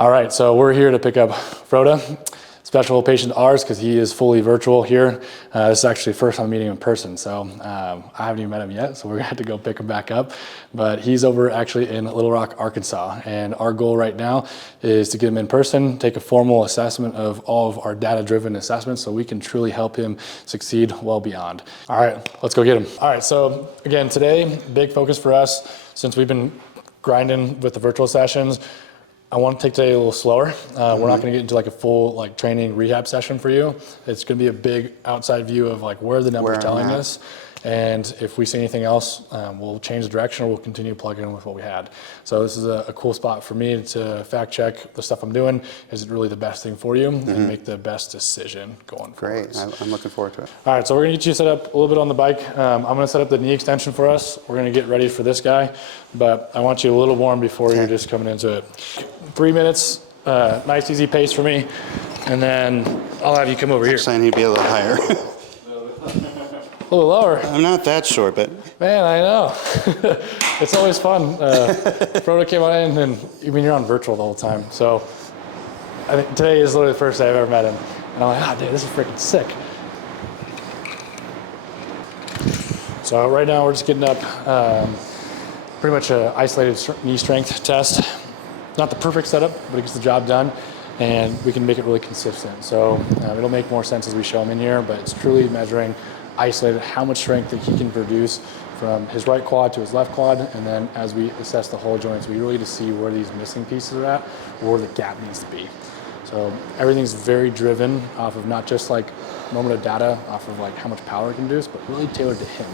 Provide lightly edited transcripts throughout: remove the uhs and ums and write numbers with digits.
All right, so we're here to pick up Frodo, special patient of ours because he is fully virtual here. This is actually the first time meeting him in person, so I haven't even met him yet, so we're gonna have to go pick him back up. But he's over actually in Little Rock, Arkansas, and our goal right now is to get him in person, take a formal assessment of all of our data-driven assessments so we can truly help him succeed well beyond. All right, let's go get him. All right, so again, today, big focus for us, since we've been grinding with the virtual sessions, I want to take today a little slower. We're not going to get into like a full training rehab session for you. It's going to be a big outside view of like where the numbers telling us. And if we see anything else, we'll change the direction or we'll continue plugging in with what we had. So this is a cool spot for me to fact check the stuff I'm doing. Is it really the best thing for you? And make the best decision going forward. Great, I'm looking forward to it. All right, so we're gonna get you set up a little bit on the bike. I'm gonna set up the knee extension for us. We're gonna get ready for this guy, but I want you a little warm before you're just coming into it. 3 minutes, nice easy pace for me. And then I'll have you come over here. I need to be a little higher. A little lower. I'm not that short, but. Man, I know. It's always fun. Frodo came on in, and I mean, you're on virtual the whole time. So I think today is literally the first day I've ever met him. And I'm like, dude, this is freaking sick. So right now we're just getting up pretty much an isolated knee strength test. Not the perfect setup, but it gets the job done. And we can make it really consistent. So it'll make more sense as we show him in here, but it's truly measuring isolated how much strength that he can produce from his right quad to his left quad, and then as we assess the whole joints, we really to see where these missing pieces are at, or where the gap needs to be. So everything's very driven off of not just like moment of data, off of like how much power it can produce, but really tailored to him.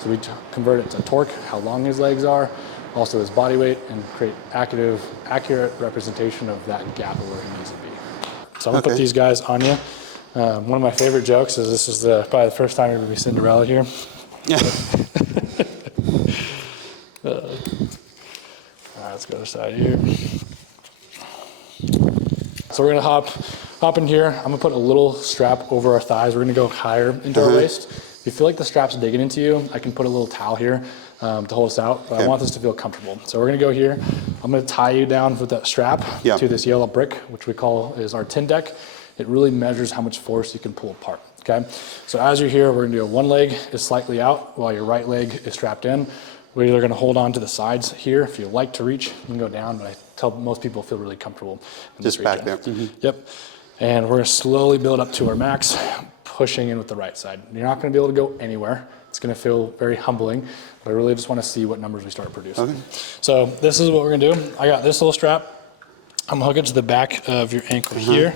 So we convert it to torque, how long his legs are, also his body weight, and create accurate representation of that gap of where he needs to be. So I'm gonna put these guys on you. One of my favorite jokes is this is probably the first time you're going to be Cinderella here. Yeah. All right, let's go to the side here. So we're going to hop in here. I'm going to put a little strap over our thighs. We're going to go higher into our waist. If you feel like the strap's digging into you, I can put a little towel here to hold us out, but I want this to feel comfortable. So we're going to go here. I'm going to tie you down with that strap to this yellow brick, which we call is our tin deck. It really measures how much force you can pull apart, okay? So as you're here, we're gonna do one leg is slightly out while your right leg is strapped in. We're either gonna hold on to the sides here. If you like to reach, you can go down, but I tell most people feel really comfortable in this region. Just back there. Yep. And we're gonna slowly build up to our max, pushing in with the right side. You're not gonna be able to go anywhere. It's gonna feel very humbling, but I really just wanna see what numbers we start producing. Okay. So this is what we're gonna do. I got this little strap. I'm gonna hook it to the back of your ankle here.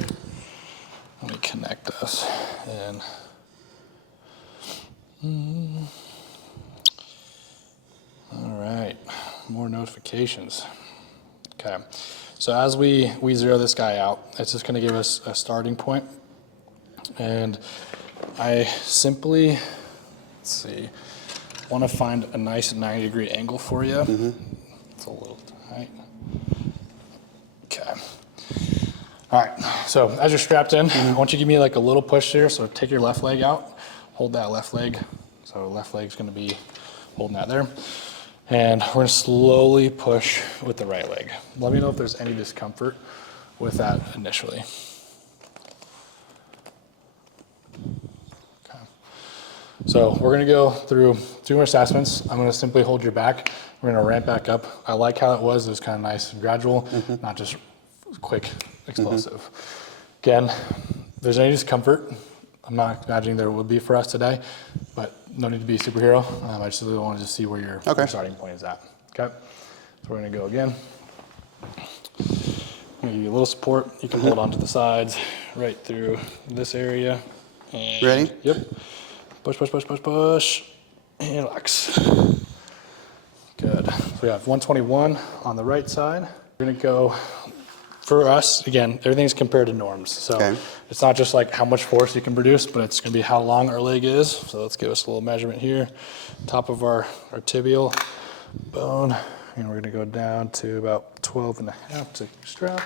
Let me connect us and all right, more notifications. Okay, so as we zero this guy out, it's just gonna give us a starting point. And I simply, let's see, wanna find a nice 90-degree angle for you. It's a little tight. Okay. All right, so as you're strapped in, I want you to give me like a little push here. So take your left leg out, hold that left leg. So left leg's gonna be holding that there. And we're gonna slowly push with the right leg. Let me know if there's any discomfort with that initially. Okay. So we're gonna go through 2 more assessments. I'm gonna simply hold your back. We're gonna ramp back up. I like how it was kind of nice and gradual, not just quick, explosive. Again, if there's any discomfort, I'm not imagining there would be for us today, but no need to be a superhero. I just really wanted to see where your starting point is at. Okay, so we're gonna go again. I'm gonna give you a little support. You can hold on to the sides, right through this area. And ready? Yep. Push, push, push, push, push, and relax. Good. So we have 121 on the right side. We're gonna go. For us, again, everything's compared to norms. So it's not just like how much force you can produce, but it's gonna be how long our leg is. So let's give us a little measurement here. Top of our tibial bone. And we're gonna go down to about 12.5 to strap.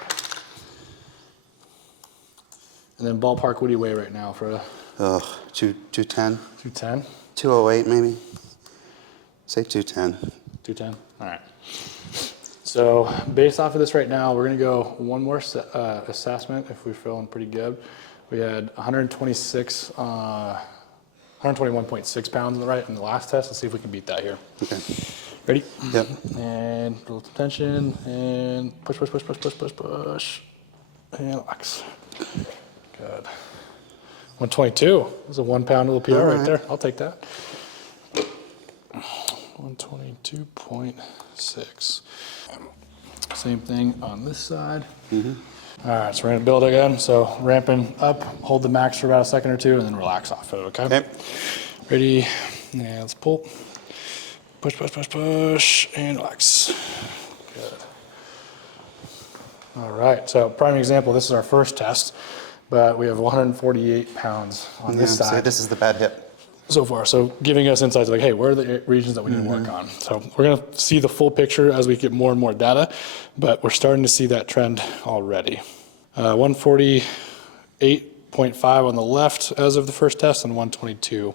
And then ballpark, what do you weigh right now, Frodo? 210. 210? 208 maybe. Say 210. 210? All right. So based off of this right now, we're gonna go one more assessment if we're feeling pretty good. We had 121.6 pounds on the right in the last test. Let's see if we can beat that here. Okay. Ready? Yep. And a little tension, and push, push, push, push, push, push, push, and relax. Good. 122. That's a 1 pound little PR right there. I'll take that. 122.6. Same thing on this side. All right, so we're gonna build again. So ramping up, hold the max for about a second or two, and then relax off it, okay? Okay. Ready? And let's pull. Push, push, push, push, and relax. Good. All right, so prime example, this is our first test, but we have 148 pounds on this So side this is the bad hip. so far. So giving us insights like, hey, where are the regions that we need to work on? So we're gonna see the full picture as we get more and more data, but we're starting to see that trend already. 148.5 on the left as of the first test and 122.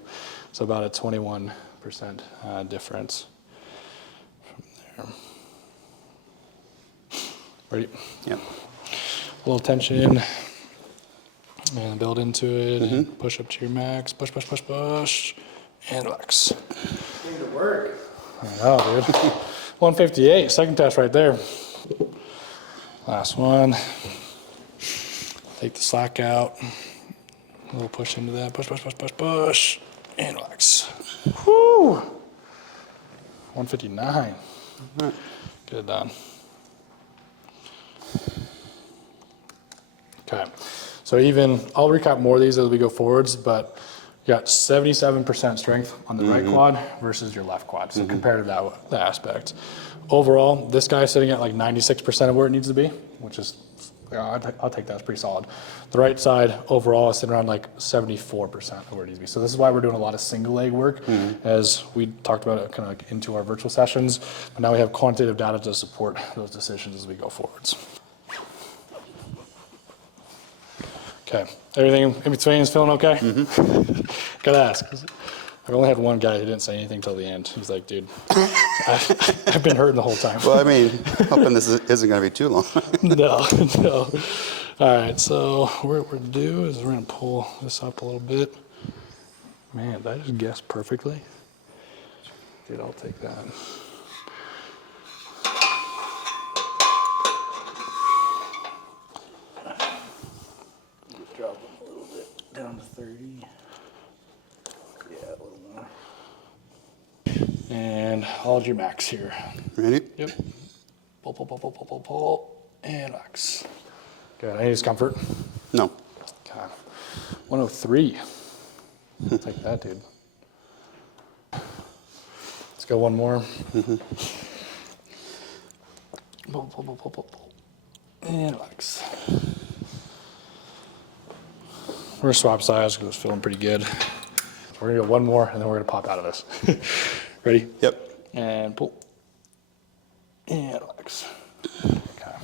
So about a 21% difference from there. Ready? Yep. A little tension and build into it and push up to your max. Push, push, push, push, and relax. Need to work. I know, dude. 158, second test right there. Last one. Take the slack out. A little push into that. Push, push, push, push, push, and relax. Whoo! 159. Get it done. Okay. So even, I'll recap more of these as we go forwards, but you got 77% strength on the right quad versus your left quad. So compared to that aspect. Overall, this guy's sitting at like 96% of where it needs to be, which is, I'll take that, it's pretty solid. The right side overall is sitting around like 74% of where it needs to be. So this is why we're doing a lot of single leg work, as we talked about it kind of like into our virtual sessions. But now we have quantitative data to support those decisions as we go forwards. Okay, everything in between is feeling okay? Gotta ask. 'Cause I've only had one guy who didn't say anything till the end. He's like, dude, I've been hurting the whole time. Well, I mean, hoping this isn't going to be too long. No. All right, so what we're gonna do is we're gonna pull this up a little bit. Man, did I just guess perfectly? Dude, I'll take that. Drop it a little bit down to 30. Yeah, a little more. And hold your max here. Ready? Yep. Pull, pull, pull, pull, pull, pull, pull, and max. Good. Any discomfort? No. Okay. 103. I'll take that, dude. Let's go one more. Pull, pull, pull, pull, pull, pull. And relax. We're gonna swap sides because it's feeling pretty good. We're gonna go one more and then we're gonna pop out of this. Ready? Yep. And pull. And relax. Okay.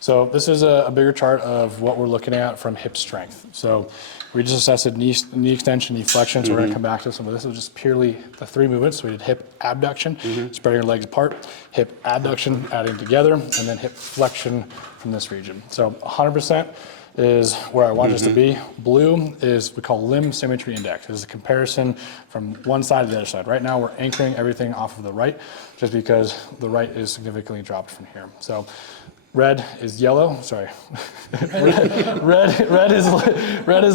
So this is a bigger chart of what we're looking at from hip strength. So we just assessed knee extension, knee flexion, so we're gonna come back to this one, but this was just purely the 3 movements. So we did hip abduction, spreading your legs apart, hip adduction, adding together, and then hip flexion from this region. So 100% is where I want us to be. Blue is we call limb symmetry index. This is a comparison from one side to the other side. Right now we're anchoring everything off of the right, just because the right is significantly dropped from here. So red is yellow, sorry. red is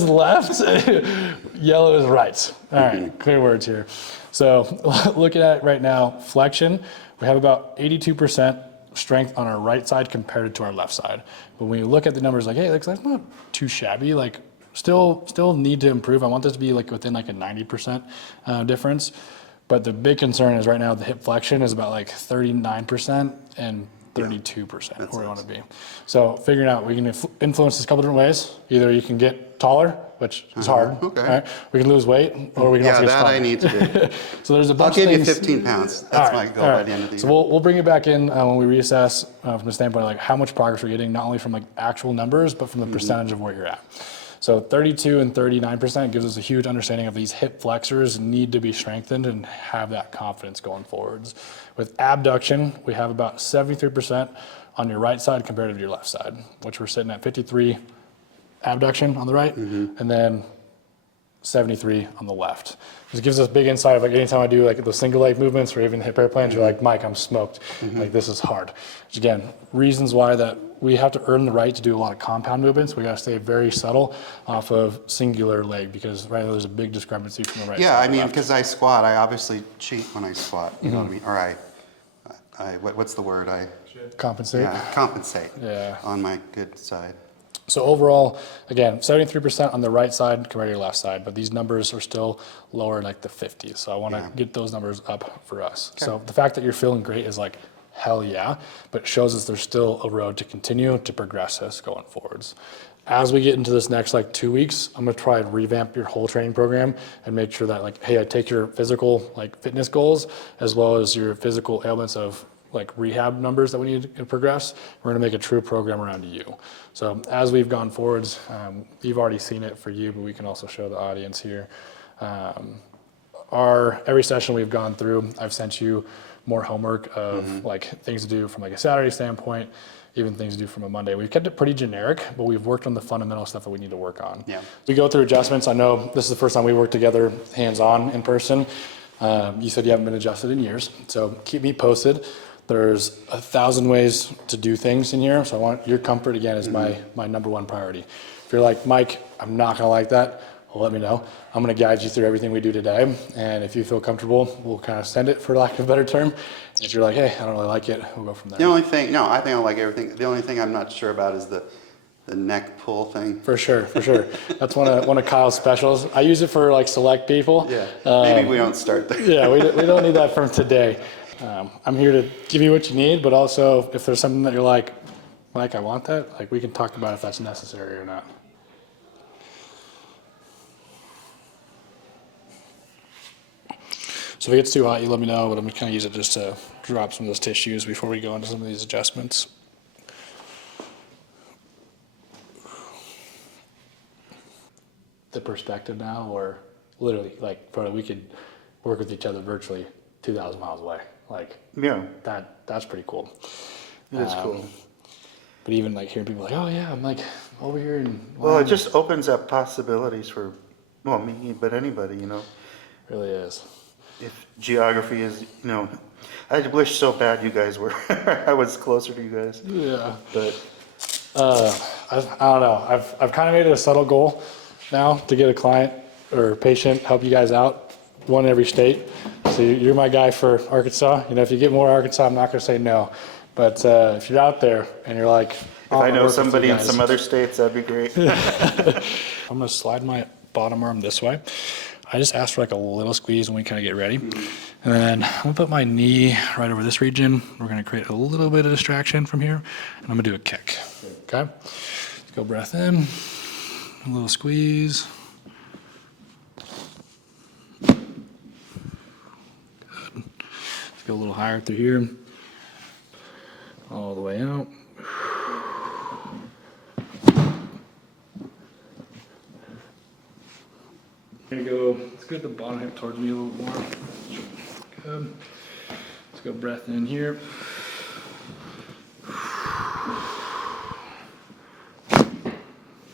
left, yellow is right. All right, clear words here. So looking at it right now, flexion, we have about 82% strength on our right side compared to our left side. But when you look at the numbers, like, hey, that's not too shabby. Like, still need to improve. I want this to be like within like a 90% difference. But the big concern is right now the hip flexion is about like 39% and 32% where we want to be. So figuring out we can influence this a couple different ways. Either you can get taller, which is hard. Okay. Right? We can lose weight, or we can also get that stronger. I need to do. So there's a I'll bunch of give you things. 15 pounds. That's my goal by the end of the year. So we'll bring it back in when we reassess from the standpoint of like how much progress we're getting, not only from like actual numbers, but from the percentage of where you're at. So 32 and 39% gives us a huge understanding of these hip flexors need to be strengthened and have that confidence going forwards. With abduction, we have about 73% on your right side compared to your left side, which we're sitting at 53 abduction on the right, and then 73 on the left. This gives us big insight of like anytime I do like those single leg movements or even hip airplanes, you're like, Mike, I'm smoked. Like this is hard. Which again, reasons why that we have to earn the right to do a lot of compound movements. We got to stay very subtle off of singular leg because right now there's a big discrepancy from the right Yeah, side. I mean, because I squat, I obviously cheat when I squat. You know what I mean? Or what's the word? Compensate. Compensate. Yeah. On my good side. So overall, again, 73% on the right side compared to your left side, but these numbers are still lower, like the 50s. So I want to get those numbers up for us. Okay. So the fact that you're feeling great is like, hell yeah, but it shows us there's still a road to continue to progress us going forwards. As we get into this next like 2 weeks, I'm gonna try and revamp your whole training program and make sure that like, hey, I take your physical like fitness goals as well as your physical ailments of like rehab numbers that we need to progress. We're gonna make a true program around you. So as we've gone forwards, you've already seen it for you, but we can also show the audience here. Every session we've gone through, I've sent you more homework of like things to do from like a Saturday standpoint, even things to do from a Monday. We've kept it pretty generic, but we've worked on the fundamental stuff that we need to work on. Yeah. We go through adjustments. I know this is the first time we work together hands-on in person. You said you haven't been adjusted in years, so keep me posted. There's 1,000 ways to do things in here, so I want your comfort again is my number one priority. If you're like, Mike, I'm not gonna like that, well, let me know. I'm gonna guide you through everything we do today, and if you feel comfortable, we'll kind of send it for lack of a better term. If you're like, hey, I don't really like it, we'll go from there. The only thing, no, I think I like everything. The only thing I'm not sure about is the neck pull thing. For sure. That's one of Kyle's specials. I use it for like select people. Yeah, maybe we don't start there. Yeah, we don't need that from today. I'm here to give you what you need, but also if there's something that you're like, Mike, I want that, like we can talk about if that's necessary or not. So if it gets too hot, you let me know, but I'm just kind of use it just to drop some of those tissues before we go into some of these adjustments. The perspective now, or literally, like, Frodo, we could work with each other virtually 2,000 miles away. Like, yeah, that's pretty cool. It is cool. But even like hearing people like, oh yeah, I'm like over here and well, it just opens up possibilities for, well, me, but anybody, you know. It really is. If geography is, you know, I wish so bad you guys were, I was closer to you guys. Yeah, but I don't know. I've kind of made it a subtle goal now to get a client or patient, help you guys out, one in every state. So you're my guy for Arkansas. You know, if you get more Arkansas, I'm not going to say no. But if you're out there and you're like, if I know somebody in some other states, that'd be great. I'm going to slide my bottom arm this way. I just asked for like a little squeeze when we kind of get ready. And then I'm going to put my knee right over this region. We're going to create a little bit of distraction from here. And I'm going to do a kick. Okay? Let's go breath in. A little squeeze. Good. Let's go a little higher through here. All the way out. Here we go. Let's get the bottom hip towards me a little more. Good. Let's go breath in here.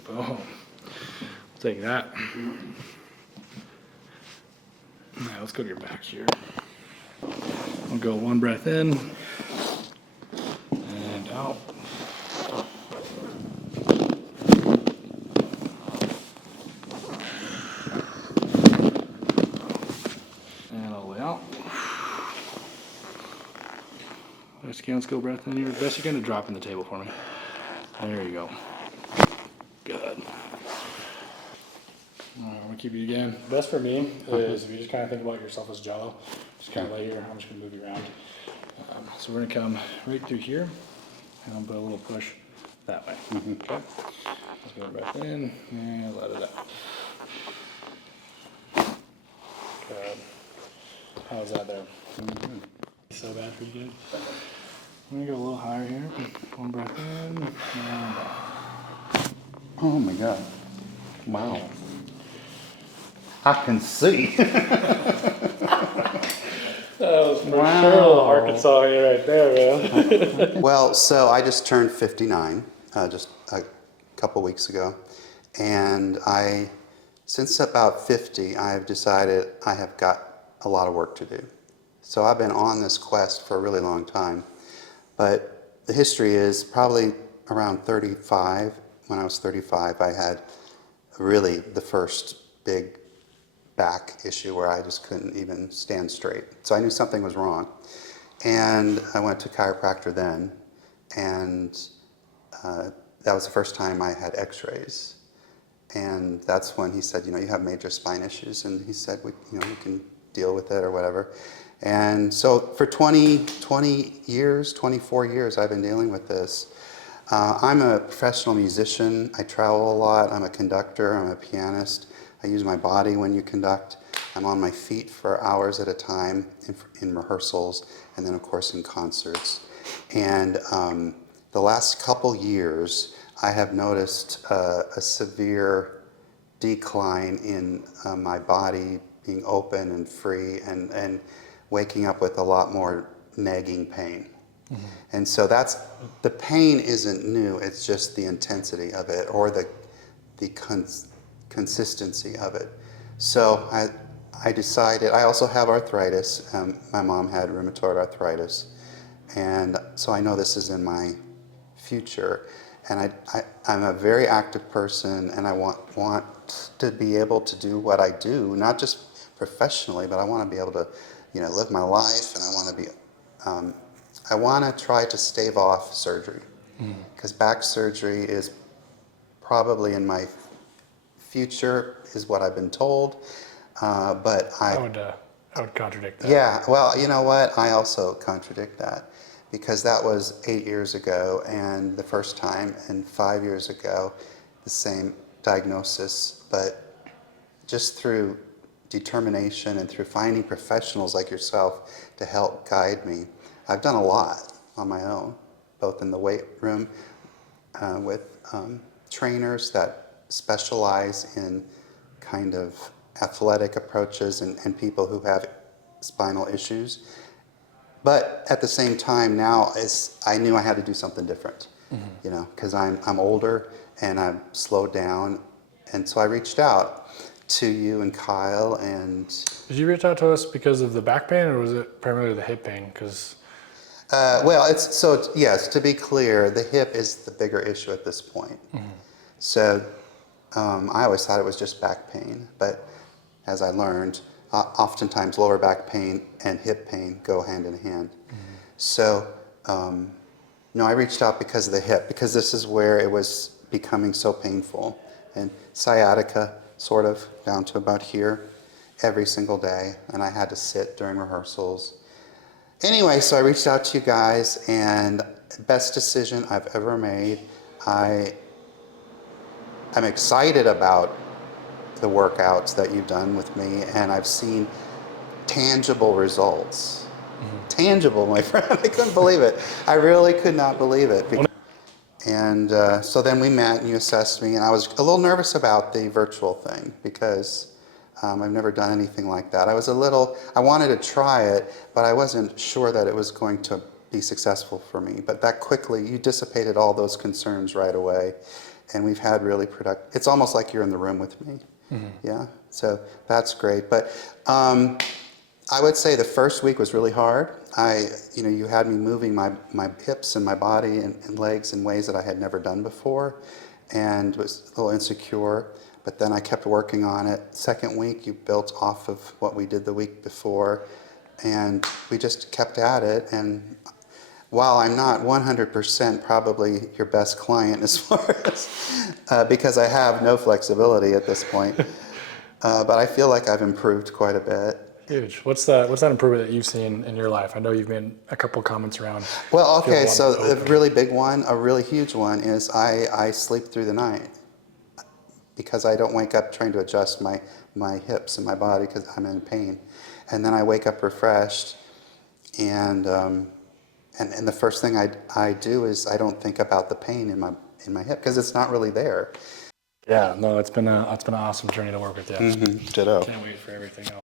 Boom. Take that. Now let's go to your back here. I'll go one breath in and out. And all the way out. Let's go breath in here. Best you can to drop in the table for me. There you go. Good. I'm gonna keep you again. Best for me is if you just kind of think about yourself as jello. Just kind of lay here. I'm just gonna move you around. So we're gonna come right through here and I'll put a little push that way. Okay. Let's go breath in and let it out. Good. How's that there? So bad for you guys? I'm gonna go a little higher here. One breath in and out. Oh my God. Wow. I can see. That was for Wow. sure Arkansas right there, man. Well, so I just turned 59 just a couple weeks ago. And since about 50, I've decided I have got a lot of work to do. So I've been on this quest for a really long time. But the history is probably around 35. When I was 35, I had really the first big back issue where I just couldn't even stand straight. So I knew something was wrong. And I went to chiropractor then, and that was the first time I had x-rays. And that's when he said, you have major spine issues. And he said, we can deal with it or whatever. And so for 20 years, 24 years, I've been dealing with this. I'm a professional musician. I travel a lot. I'm a conductor. I'm a pianist. I use my body when you conduct. I'm on my feet for hours at a time in rehearsals, and then of course in concerts. And the last couple years, I have noticed a severe decline in my body being open and free, and waking up with a lot more nagging pain. Mm-hmm. And so the pain isn't new, it's just the intensity of it, or the consistency of it. So I decided, I also have arthritis. My mom had rheumatoid arthritis. And so I know this is in my future. And I'm a very active person, and I want to be able to do what I do, not just professionally, but I want to be able to, live my life, and I want to try to stave off surgery. Because back surgery is probably in my future, is what I've been told. But I would contradict that. Yeah, well, you know what? I also contradict that, because that was 8 years ago, and the first time, and 5 years ago, the same diagnosis. But just through determination and through finding professionals like yourself to help guide me, I've done a lot on my own, both in the weight room with trainers that specialize in kind of athletic approaches and people who have spinal issues. But at the same time now, I knew I had to do something different, because I'm older and I'm slowed down. And so I reached out to you and Kyle. And Did you reach out to us because of the back pain, or was it primarily the hip pain? Because yes, to be clear, the hip is the bigger issue at this point. Mm-hmm. So I always thought it was just back pain, but as I learned, oftentimes lower back pain and hip pain go hand in hand. Mm-hmm. So, I reached out because of the hip, because this is where it was becoming so painful. And sciatica, sort of, down to about here, every single day, and I had to sit during rehearsals. Anyway, so I reached out to you guys, and best decision I've ever made. I'm excited about the workouts that you've done with me, and I've seen tangible results. Mm-hmm. Tangible, my friend. I couldn't believe it. I really could not believe it. And so then we met, and you assessed me, and I was a little nervous about the virtual thing, because I've never done anything like that. I wanted to try it, but I wasn't sure that it was going to be successful for me. But that quickly, you dissipated all those concerns right away, and we've had really productive. It's almost like you're in the room with me. Mm-hmm. Yeah, so that's great. But I would say the first week was really hard. You had me moving my hips and my body and legs in ways that I had never done before, and was a little insecure. But then I kept working on it. Second week, you built off of what we did the week before, and we just kept at it. And while I'm not 100% probably your best client as far as, because I have no flexibility at this point, but I feel like I've improved quite a bit. Huge. What's that improvement that you've seen in your life? I know you've made a couple comments around. Well, okay, so a really big one, a really huge one is I sleep through the night, because I don't wake up trying to adjust my hips and my body because I'm in pain. And then I wake up refreshed, and the first thing I do is I don't think about the pain in my hip, because it's not really there. Yeah, no, it's been an awesome journey to work with you. Ditto. Can't wait for everything else.